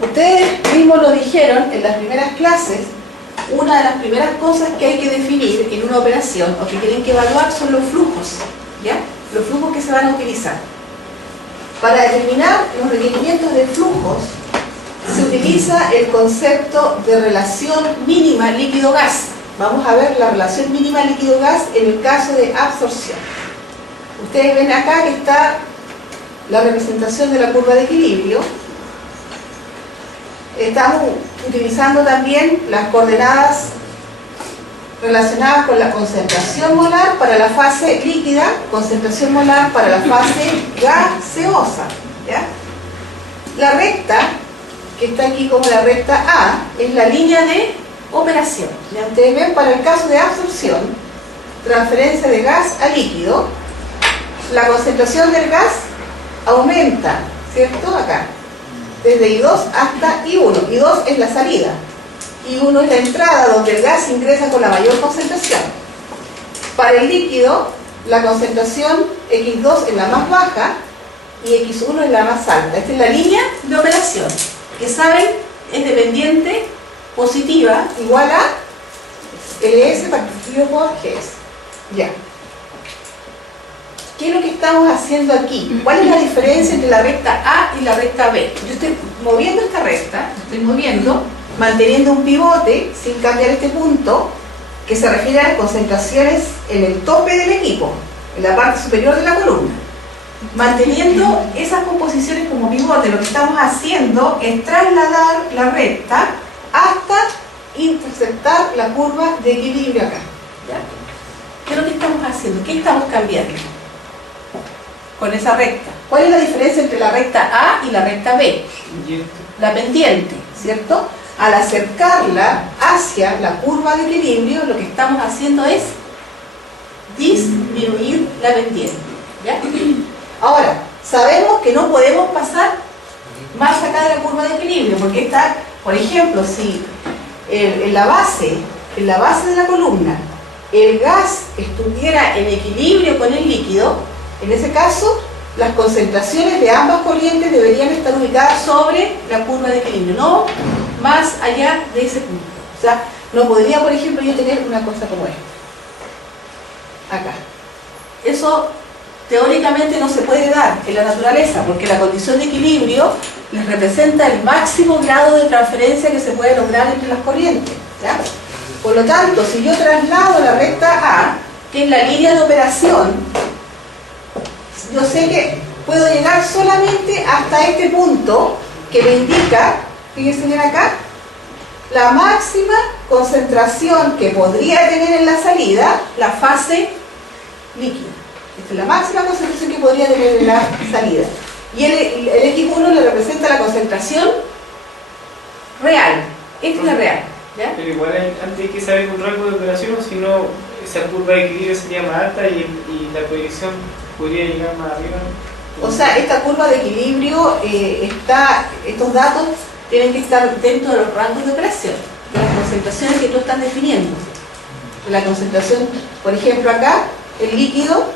Ustedes mismos lo dijeron en las primeras clases, una de las primeras cosas que hay que definir en una operación o que tienen que evaluar son los flujos, ¿ya? Los flujos que se van a utilizar. Para determinar los requerimientos de flujos se utiliza el concepto de relación mínima líquido-gas. Vamos a ver la relación mínima líquido-gas en el caso de absorción. Ustedes ven acá que está la representación de la curva de equilibrio. Estamos utilizando también las coordenadas relacionadas con la concentración molar para la fase líquida, concentración molar para la fase gaseosa, ¿ya? La recta, que está aquí como la recta A, es la línea de operación. ¿Ya? Ustedes ven, para el caso de absorción, transferencia de gas a líquido, la concentración del gas aumenta, ¿cierto? Acá, desde I2 hasta I1. I2 es la salida. I1 es la entrada donde el gas ingresa con la mayor concentración. Para el líquido, la concentración X2 es la más baja y X1 es la más alta. Esta es la línea de operación, que saben es dependiente positiva igual a LS partido por GS. Ya. ¿Qué es lo que estamos haciendo aquí? ¿Cuál es la diferencia entre la recta A y la recta B? Yo estoy moviendo esta recta, estoy moviendo, manteniendo un pivote sin cambiar este punto, que se refiere a las concentraciones en el tope del equipo, en la parte superior de la columna. Manteniendo esas composiciones como pivote, lo que estamos haciendo es trasladar la recta hasta interceptar la curva de equilibrio acá. ¿Ya? ¿Qué es lo que estamos haciendo? ¿Qué estamos cambiando con esa recta? ¿Cuál es la diferencia entre la recta A y la recta B? La pendiente, ¿cierto? Al acercarla hacia la curva de equilibrio, lo que estamos haciendo es disminuir la pendiente, ¿ya? Ahora, sabemos que no podemos pasar más acá de la curva de equilibrio, porque está, por ejemplo, si en la base de la columna el gas estuviera en equilibrio con el líquido, en ese caso las concentraciones de ambas corrientes deberían estar ubicadas sobre la curva de equilibrio, no más allá de ese punto. O sea, no podría, por ejemplo, yo tener una cosa como esta acá. Eso teóricamente no se puede dar en la naturaleza, porque la condición de equilibrio les representa el máximo grado de transferencia que se puede lograr entre las corrientes, ¿ya? Por lo tanto, si yo traslado la recta A, que es la línea de operación, yo sé que puedo llegar solamente hasta este punto que me indica, fíjense bien acá, la máxima concentración que podría tener en la salida la fase líquida. Esta es la máxima concentración que podría tener en la salida. Y el X1 le representa la concentración real. Esta es la real, ¿ya? Pero igual antes hay que saber un rango de operación, si no esa curva de equilibrio sería más alta y la proyección podría llegar más arriba. O sea, esta curva de equilibrio estos datos tienen que estar dentro de los rangos de operación, de las concentraciones que tú estás definiendo. La concentración, por ejemplo, acá, el líquido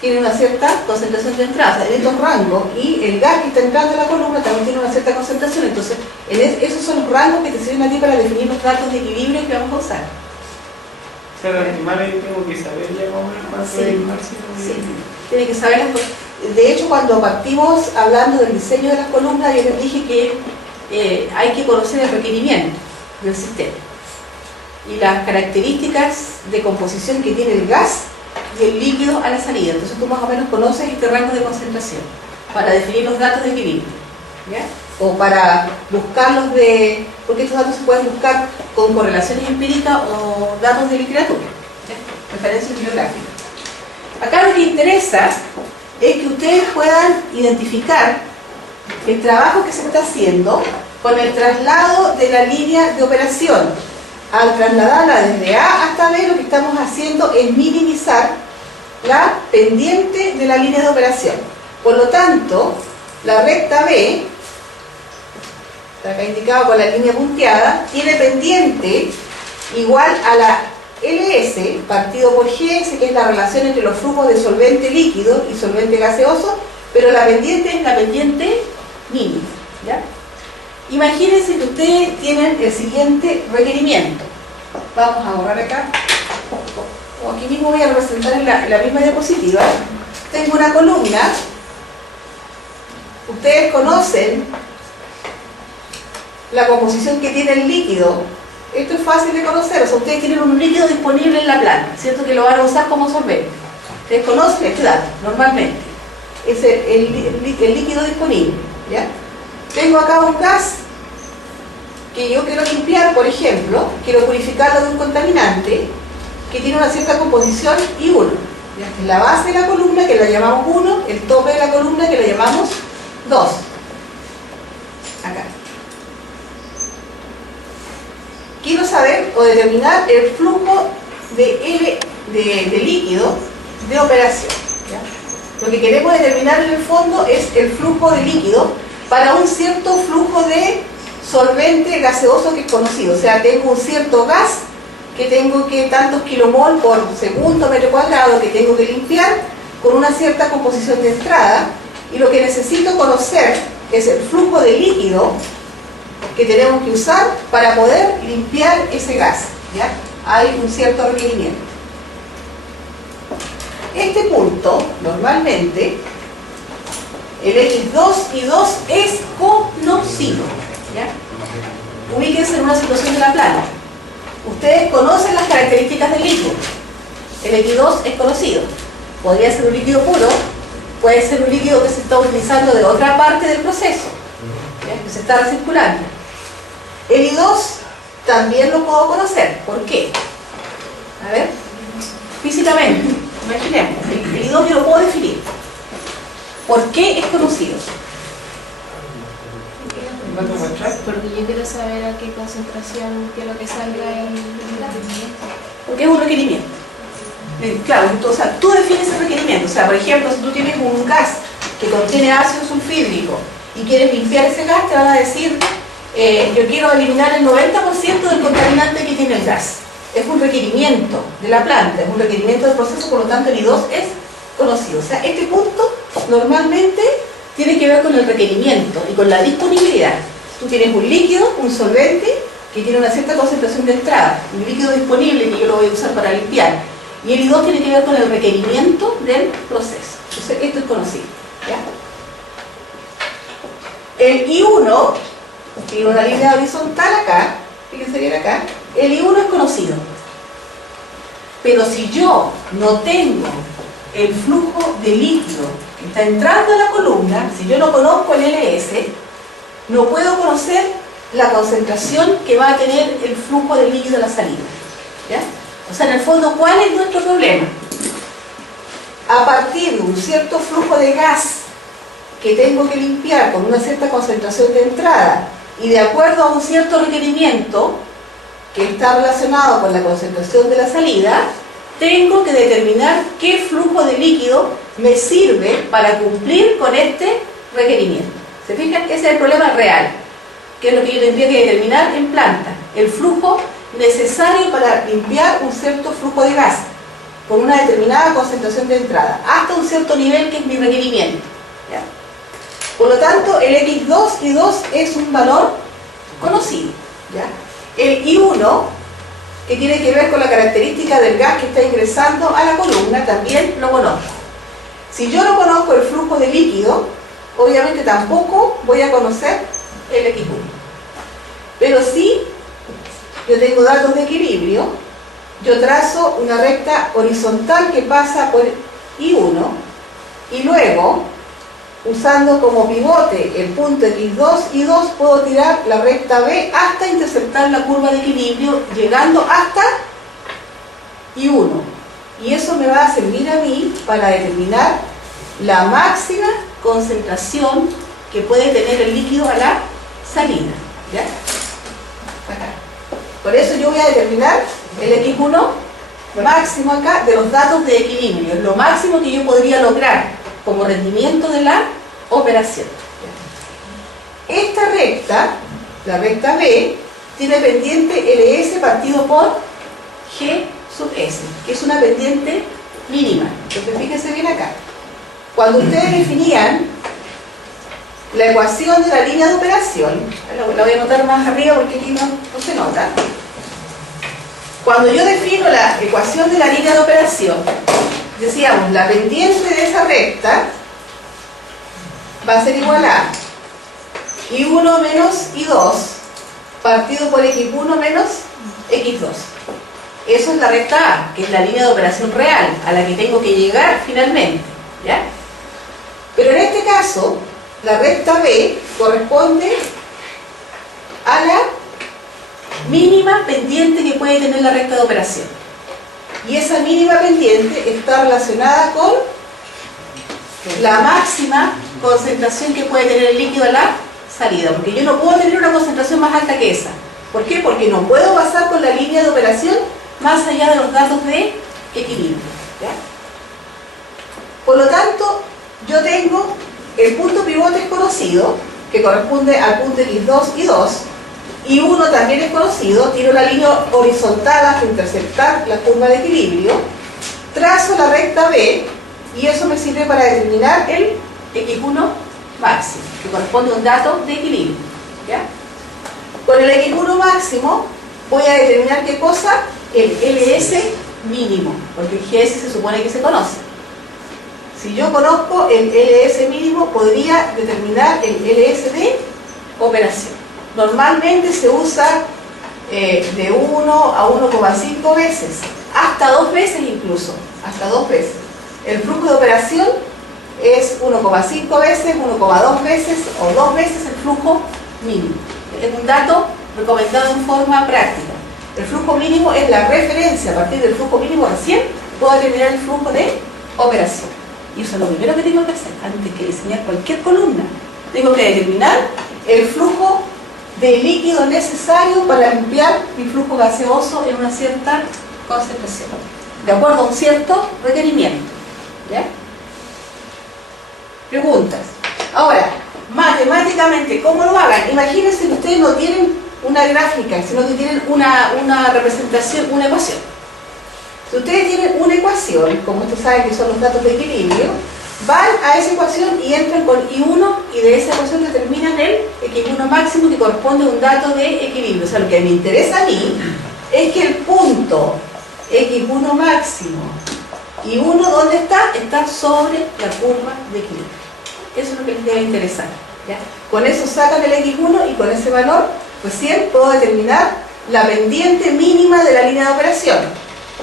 tiene una cierta concentración de entrada, o sea, en estos rangos, y el gas que está entrando en la columna también tiene una cierta concentración. Entonces, esos son los rangos que te sirven a ti para definir los datos de equilibrio que vamos a usar. O sea, la estimada yo tengo que saber ya más o menos cuánto es el máximo. Sí, tiene que saber las cosas. De hecho, cuando partimos hablando del diseño de las columnas, yo les dije que hay que conocer el requerimiento del sistema y las características de composición que tiene el gas y el líquido a la salida. Entonces tú más o menos conoces este rango de concentración para definir los datos de equilibrio, ¿ya? O para buscarlos porque estos datos se pueden buscar con correlaciones empíricas o datos de literatura, ¿ya? Referencias bibliográficas. Acá lo que interesa es que ustedes puedan identificar el trabajo que se está haciendo con el traslado de la línea de operación. Al trasladarla desde A hasta B, lo que estamos haciendo es minimizar la pendiente de la línea de operación. Por lo tanto, la recta B, está acá indicado con la línea punteada, tiene pendiente igual a la LS partido por GS, que es la relación entre los flujos de solvente líquido y solvente gaseoso, pero la pendiente es la pendiente mínima, ¿ya? Imagínense que ustedes tienen el siguiente requerimiento. Vamos a borrar acá, o aquí mismo voy a representar en la misma diapositiva. Tengo una columna. Ustedes conocen la composición que tiene el líquido. Esto es fácil de conocer. O sea, ustedes tienen un líquido disponible en la planta, ¿cierto? Que lo van a usar como solvente. Ustedes conocen este dato, normalmente. Es el líquido disponible, ¿ya? Tengo acá un gas que yo quiero limpiar, por ejemplo, quiero purificarlo de un contaminante que tiene una cierta composición I1. ¿Ya? En la base de la columna, que la llamamos 1, el tope de la columna, que la llamamos 2. Acá. Quiero saber o determinar el flujo de líquido de operación. ¿Ya? Lo que queremos determinar en el fondo es el flujo de líquido para un cierto flujo de solvente gaseoso que es conocido. O sea, tengo un cierto gas que tengo que tantos kilomol por segundo metro cuadrado que tengo que limpiar con una cierta composición de entrada, y lo que necesito conocer es el flujo de líquido que tenemos que usar para poder limpiar ese gas. ¿Ya? Hay un cierto requerimiento. Este punto, normalmente, el X2 y 2 es conocido. ¿Ya? Ubíquense en una situación de la plana. Ustedes conocen las características del líquido. El X2 es conocido. Podría ser un líquido puro, puede ser un líquido que se está utilizando de otra parte del proceso, ¿ya? Que se está recirculando. El I2 también lo puedo conocer. ¿Por qué? A ver, físicamente, imaginemos, el I2 yo lo puedo definir. ¿Por qué es conocido? Porque yo quiero saber a qué concentración quiero que salga el gas. Porque es un requerimiento. Claro, o sea, tú defines el requerimiento. O sea, por ejemplo, si tú tienes un gas que contiene ácido sulfídrico y quieres limpiar ese gas, te van a decir, yo quiero eliminar el 90% del contaminante que tiene el gas. Es un requerimiento de la planta, es un requerimiento del proceso, por lo tanto el I2 es conocido. O sea, este punto normalmente tiene que ver con el requerimiento y con la disponibilidad. Tú tienes un líquido, un solvente, que tiene una cierta concentración de entrada, un líquido disponible que yo lo voy a usar para limpiar. Y el I2 tiene que ver con el requerimiento del proceso. Entonces, esto es conocido. ¿Ya? El I1, tiene una línea horizontal acá, fíjense bien acá, el I1 es conocido. Pero si yo no tengo el flujo de líquido que está entrando a la columna, si yo no conozco el LS, no puedo conocer la concentración que va a tener el flujo de líquido a la salida. ¿Ya? O sea, en el fondo, ¿cuál es nuestro problema? A partir de un cierto flujo de gas que tengo que limpiar con una cierta concentración de entrada y de acuerdo a un cierto requerimiento que está relacionado con la concentración de la salida, tengo que determinar qué flujo de líquido me sirve para cumplir con este requerimiento. ¿Se fijan? Ese es el problema real, que es lo que yo tendría que determinar en planta, el flujo necesario para limpiar un cierto flujo de gas con una determinada concentración de entrada, hasta un cierto nivel que es mi requerimiento. ¿Ya? Por lo tanto, el X2 y 2 es un valor conocido. ¿Ya? El I1, que tiene que ver con la característica del gas que está ingresando a la columna, también lo conozco. Si yo no conozco el flujo de líquido, obviamente tampoco voy a conocer el X1. Pero sí, yo tengo datos de equilibrio, yo trazo una recta horizontal que pasa por I1 y luego, usando como pivote el punto X2 y 2, puedo tirar la recta B hasta interceptar la curva de equilibrio, llegando hasta I1. Y eso me va a servir a mí para determinar la máxima concentración que puede tener el líquido a la salida. ¿Ya? Acá. Por eso yo voy a determinar el X1 máximo acá de los datos de equilibrio, lo máximo que yo podría lograr como rendimiento de la operación. Esta recta, la recta B, tiene pendiente LS partido por G sub S, que es una pendiente mínima. Entonces fíjense bien acá. Cuando ustedes definían la ecuación de la línea de operación, la voy a anotar más arriba porque aquí no se nota. Cuando yo defino la ecuación de la línea de operación, decíamos, la pendiente de esa recta va a ser igual a I1 menos I2 partido por X1 menos X2. Eso es la recta A, que es la línea de operación real, a la que tengo que llegar finalmente, ¿ya? Pero en este caso, la recta B corresponde a la mínima pendiente que puede tener la recta de operación. Y esa mínima pendiente está relacionada con la máxima concentración que puede tener el líquido a la salida, porque yo no puedo tener una concentración más alta que esa. ¿Por qué? Porque no puedo pasar con la línea de operación más allá de los datos de equilibrio, ¿ya? Por lo tanto, yo tengo el punto pivote es conocido, que corresponde al punto X2 y 2, y uno también es conocido, tiro la línea horizontal hasta interceptar la curva de equilibrio, trazo la recta B, y eso me sirve para determinar el X1 máximo, que corresponde a un dato de equilibrio, ¿ya? Con el X1 máximo voy a determinar qué cosa, el LS mínimo, porque el GS se supone que se conoce. Si yo conozco el LS mínimo, podría determinar el LS de operación. Normalmente se usa de 1 a 1,5 veces, hasta 2 veces incluso, hasta 2 veces. El flujo de operación es 1,5 veces, 1,2 veces o 2 veces el flujo mínimo. Es un dato recomendado en forma práctica. El flujo mínimo es la referencia, a partir del flujo mínimo recién puedo determinar el flujo de operación. Y eso es lo primero que tengo que hacer antes de diseñar cualquier columna. Tengo que determinar el flujo de líquido necesario para limpiar mi flujo gaseoso en una cierta concentración, de acuerdo a un cierto requerimiento, ¿ya? Preguntas. Ahora, matemáticamente, ¿cómo lo hagan? Imagínense que ustedes no tienen una gráfica, sino que tienen una representación, una ecuación. Si ustedes tienen una ecuación, como ustedes saben que son los datos de equilibrio, van a esa ecuación y entran con I1 y de esa ecuación determinan el X1 máximo que corresponde a un dato de equilibrio. O sea, lo que me interesa a mí es que el punto X1 máximo y 1, ¿dónde está? Está sobre la curva de equilibrio. Eso es lo que les debe interesar, ¿ya? Con eso sacan el X1 y con ese valor recién puedo determinar la pendiente mínima de la línea de operación.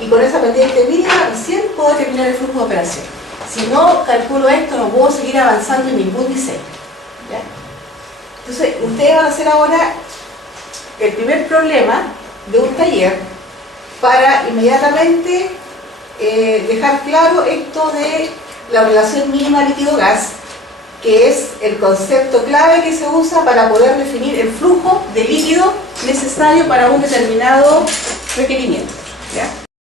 Y con esa pendiente mínima recién puedo determinar el flujo de operación. Si no calculo esto, no puedo seguir avanzando en ningún diseño, ¿ya? Entonces, ustedes van a hacer ahora el primer problema de un taller para inmediatamente dejar claro esto de la relación mínima líquido-gas, que es el concepto clave que se usa para poder definir el flujo de líquido necesario para un determinado requerimiento, ¿ya?